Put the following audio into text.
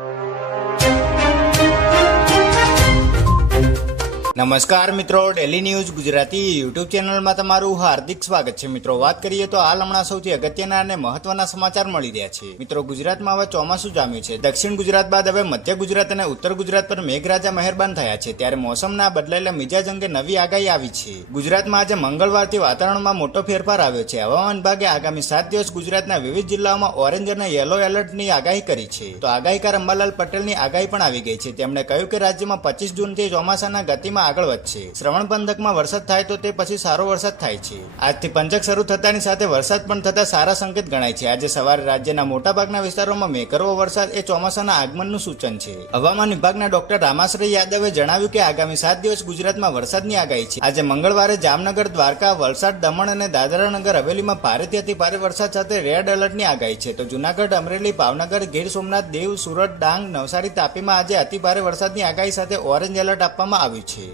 you. નમસ્કાર મિત્રો daily news Gujarati YouTube ચેનલમાં તમારું હાર્દિક સ્વાગત છે. મિત્રો, વાત કરીએ તો હાલ હમણાં સૌથી અગત્યના અને મહત્વના સમાચાર મળી રહ્યા છે. મિત્રો, ગુજરાતમાં હવે ચોમાસું જામ્યું છે. દક્ષિણ ગુજરાત બાદ હવે મધ્ય ગુજરાત અને ઉત્તર ગુજરાત પર મેઘરાજા મહેરબાન થયા છે. ત્યારે મોસમના બદલાયેલા મિજાજ અંગે નવી આગાહી આવી છે. ગુજરાતમાં આજે મંગળવારથી વાતાવરણમાં મોટો ફેરફાર આવ્યો છે. હવામાન વિભાગે આગામી સાત દિવસ ગુજરાતના વિવિધ જિલ્લાઓમાં ઓરેન્જ અને યલો એલર્ટની આગાહી કરી છે. તો આગાહીકાર અંબાલાલ પટેલની આગાહી પણ આવી ગઈ છે. તેમણે કહ્યું કે રાજ્યમાં પચીસ જૂનથી ચોમાસાના ગતિમાં આગળ વધશે. શ્રવણ પંથકમાં વરસાદ થાય તો તે પછી સારો વરસાદ થાય છે. આજથી પંચક શરૂ થતાની સાથે વરસાદ પણ થતા સારા સંકેત ગણાય છે. આજે સવારે રાજ્યના મોટાભાગના વિસ્તારોમાં મેઘરવો વરસાદ એ ચોમાસાના આગમનનું સૂચન છે. હવામાન વિભાગના ડોક્ટર રામાશ્રય યાદવે જણાવ્યું કે આગામી સાત દિવસ ગુજરાતમાં વરસાદની આગાહી છે. આજે મંગળવારે જામનગર, દ્વારકા, વલસાડ, દમણ અને દાદરાનગર હવેલીમાં ભારેથી અતિ ભારે વરસાદ સાથે રેડ એલર્ટની આગાહી છે. તો જુનાગઢ, અમરેલી, ભાવનગર, ગીર સોમનાથ, દેવ, સુરત, ડાંગ, નવસારી, તાપીમાં આજે અતિ ભારે વરસાદની આગાહી સાથે ઓરેન્જ એલર્ટ આપવામાં આવ્યું છે.